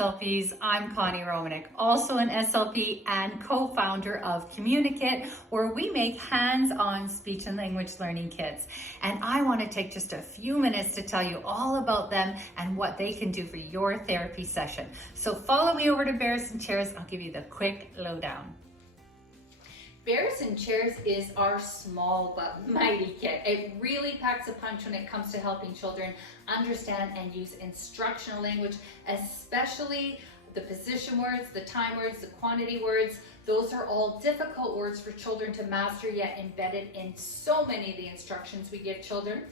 SLPs. I'm Connie Romanek, also an SLP and co-founder of Communicate, where we make hands-on speech and language learning kits. And I want to take just a few minutes to tell you all about them and what they can do for your therapy session. So follow me over to Bears and Chairs. I'll give you the quick lowdown. Bears and Chairs is our small but mighty kit. It really packs a punch when it comes to helping children understand and use instructional language, especially the position words, the time words, the quantity words. Those are all difficult words for children to master, yet embedded in so many of the instructions we give children.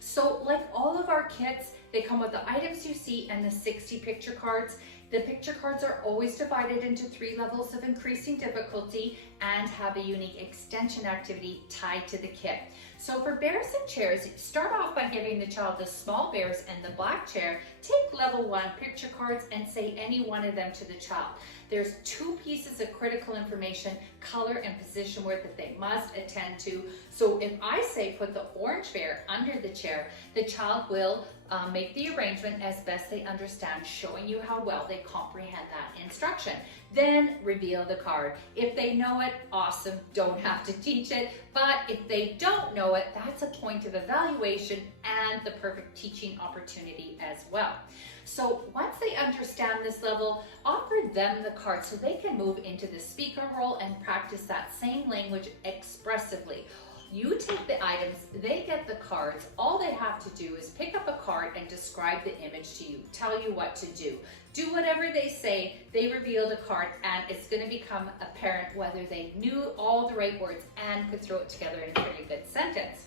So like all of our kits, they come with the items you see and the 60 picture cards. The picture cards are always divided into 3 levels of increasing difficulty and have a unique extension activity tied to the kit. So for Bears and Chairs, start off by giving the child the small bears and the black chair. Take level 1 picture cards and say any one of them to the child. There's 2 pieces of critical information, color and position word, that they must attend to. So if I say put the orange bear under the chair, the child will make the arrangement as best they understand, showing you how well they comprehend that instruction. Then reveal the card. If they know it, awesome, don't have to teach it. But if they don't know it, that's a point of evaluation and the perfect teaching opportunity as well. So once they understand this level, offer them the card so they can move into the speaker role and practice that same language expressively. You take the items, they get the cards. All they have to do is pick up a card and describe the image to you, tell you what to do. Do whatever they say, they reveal the card, and it's going to become apparent whether they knew all the right words and could throw it together in a pretty good sentence.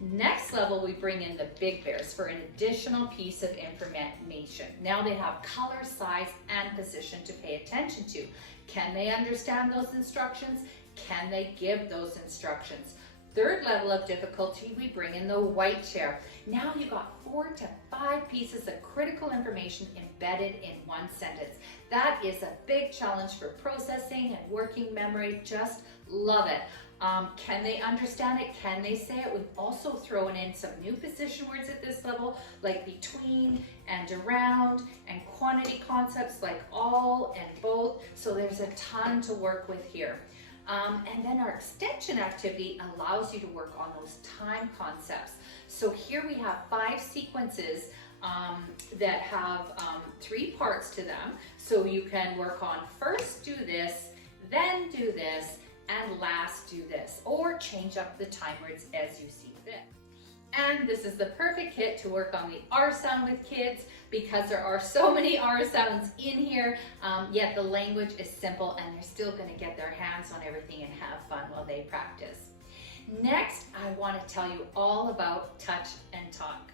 Next level, we bring in the big bears for an additional piece of information. Now they have color, size, and position to pay attention to. Can they understand those instructions? Can they give those instructions? Third level of difficulty, we bring in the white chair. Now you got 4 to 5 pieces of critical information embedded in one sentence. That is a big challenge for processing and working memory. Just love it. Can they understand it? Can they say it? We've also thrown in some new position words at this level, like between and around, and quantity concepts like all and both. So there's a ton to work with here. And then our extension activity allows you to work on those time concepts. So here we have 5 sequences that have 3 parts to them. So you can work on first do this, then do this, and last do this, or change up the time words as you see fit. And this is the perfect kit to work on the R sound with kids, because there are so many R sounds in here, yet the language is simple and they're still going to get their hands on everything and have fun while they practice. Next, I want to tell you all about Touch and Talk.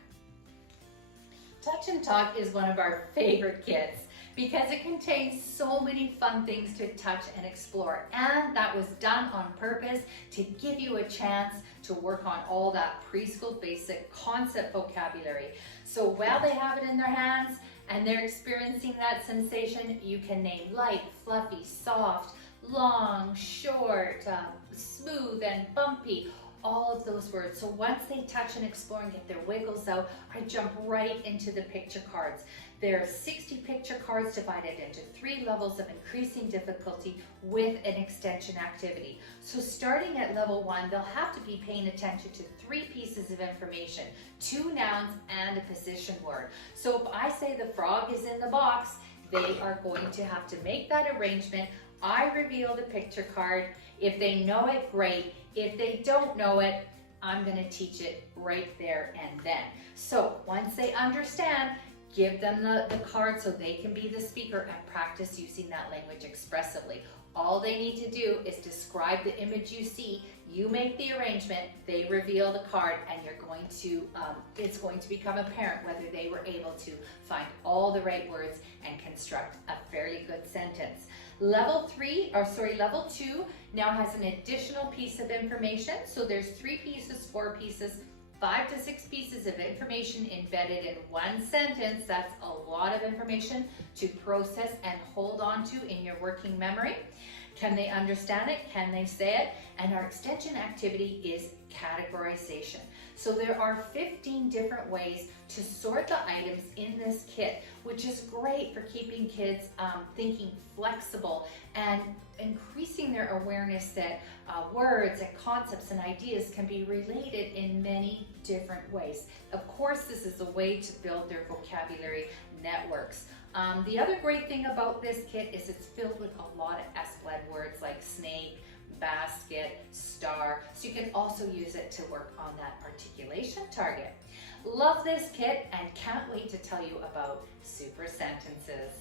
Touch and Talk is one of our favorite kits because it contains so many fun things to touch and explore, and that was done on purpose to give you a chance to work on all that preschool basic concept vocabulary. So while they have it in their hands and they're experiencing that sensation, you can name light, fluffy, soft, long, short, smooth, and bumpy, all of those words. So once they touch and explore and get their wiggles out, I jump right into the picture cards. There are 60 picture cards divided into 3 levels of increasing difficulty with an extension activity. So starting at level 1, they'll have to be paying attention to 3 pieces of information, 2 nouns and a position word. So if I say the frog is in the box, they are going to have to make that arrangement. I reveal the picture card. If they know it, great. If they don't know it, I'm going to teach it right there and then. So once they understand, give them the card so they can be the speaker and practice using that language expressively. All they need to do is describe the image you see, you make the arrangement, they reveal the card, and you're going to, it's going to become apparent whether they were able to find all the right words and construct a fairly good sentence. Level 2 now has an additional piece of information. So there's 3 pieces, 4 pieces, 5 to 6 pieces of information embedded in one sentence. That's a lot of information to process and hold on to in your working memory. Can they understand it? Can they say it? And our extension activity is categorization. So there are 15 different ways to sort the items in this kit, which is great for keeping kids thinking flexible and increasing their awareness that words and concepts and ideas can be related in many different ways. Of course, this is a way to build their vocabulary networks. The other great thing about this kit is it's filled with a lot of S-lead words like snake, basket, star, so you can also use it to work on that articulation target. Love this kit and can't wait to tell you about Super Sentences.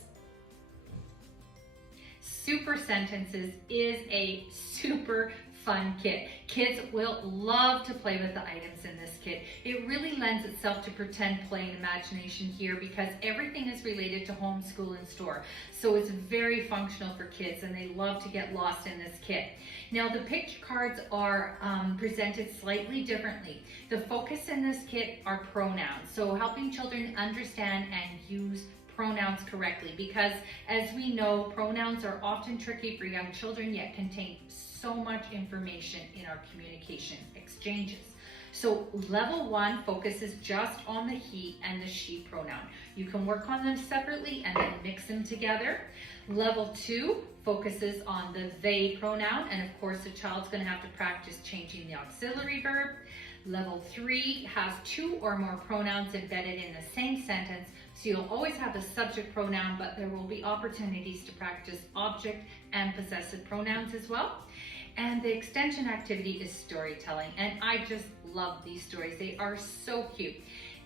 Super Sentences is a super fun kit. Kids will love to play with the items in this kit. It really lends itself to pretend play and imagination here because everything is related to home, school, and store. So it's very functional for kids and they love to get lost in this kit. Now the picture cards are presented slightly differently. The focus in this kit are pronouns, so helping children understand and use pronouns correctly, because as we know, pronouns are often tricky for young children yet contain so much information in our communication exchanges. So level 1 focuses just on the he and the she pronoun. You can work on them separately and then mix them together. Level 2 focuses on the they pronoun, and of course the child's going to have to practice changing the auxiliary verb. Level 3 has 2 or more pronouns embedded in the same sentence, so you'll always have the subject pronoun, but there will be opportunities to practice object and possessive pronouns as well. And the extension activity is storytelling, and I just love these stories. They are so cute.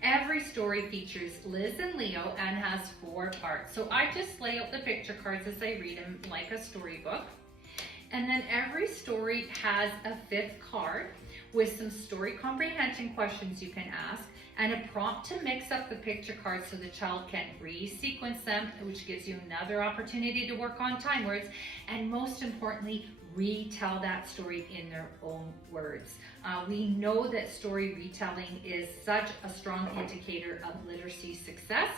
Every story features Liz and Leo and has 4 parts. So I just lay out the picture cards as I read them like a storybook. And then every story has a 5th card with some story comprehension questions you can ask and a prompt to mix up the picture cards so the child can re-sequence them, which gives you another opportunity to work on time words, and most importantly, retell that story in their own words. We know that story retelling is such a strong indicator of literacy success.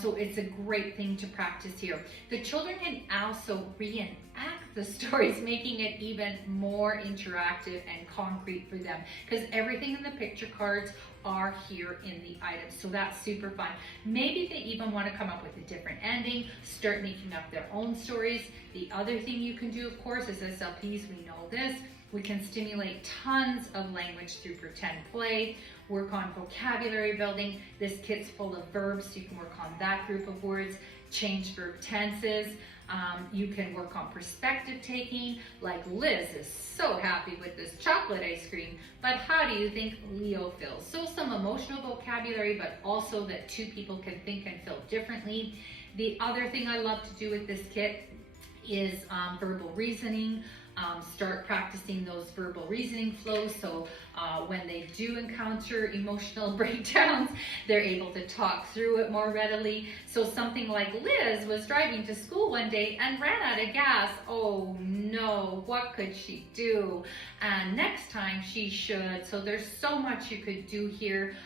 So it's a great thing to practice here. The children can also reenact the stories, making it even more interactive and concrete for them, because everything in the picture cards are here in the items. So that's super fun. Maybe they even want to come up with a different ending, start making up their own stories. The other thing you can do, of course, is SLPs, we know this. We can stimulate tons of language through pretend play, work on vocabulary building. This kit's full of verbs, so you can work on that group of words, change verb tenses. You can work on perspective taking, like Liz is so happy with this chocolate ice cream, but how do you think Leo feels? So some emotional vocabulary, but also that 2 people can think and feel differently. The other thing I love to do with this kit is verbal reasoning. Start practicing those verbal reasoning flows, so when they do encounter emotional breakdowns, they're able to talk through it more readily. So something like Liz was driving to school one day and ran out of gas. Oh no, what could she do? And next time she should. So there's so much you could do here.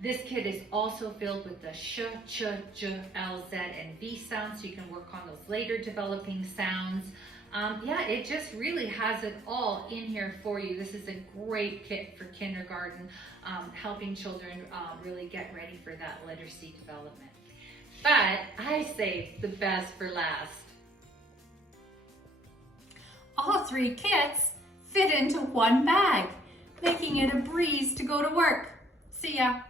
This kit is also filled with the sh, ch, j, l, z, and v sounds, so you can work on those later developing sounds. Yeah, it just really has it all in here for you. This is a great kit for kindergarten, helping children really get ready for that literacy development. But I saved the best for last. All 3 kits fit into one bag, making it a breeze to go to work. See ya.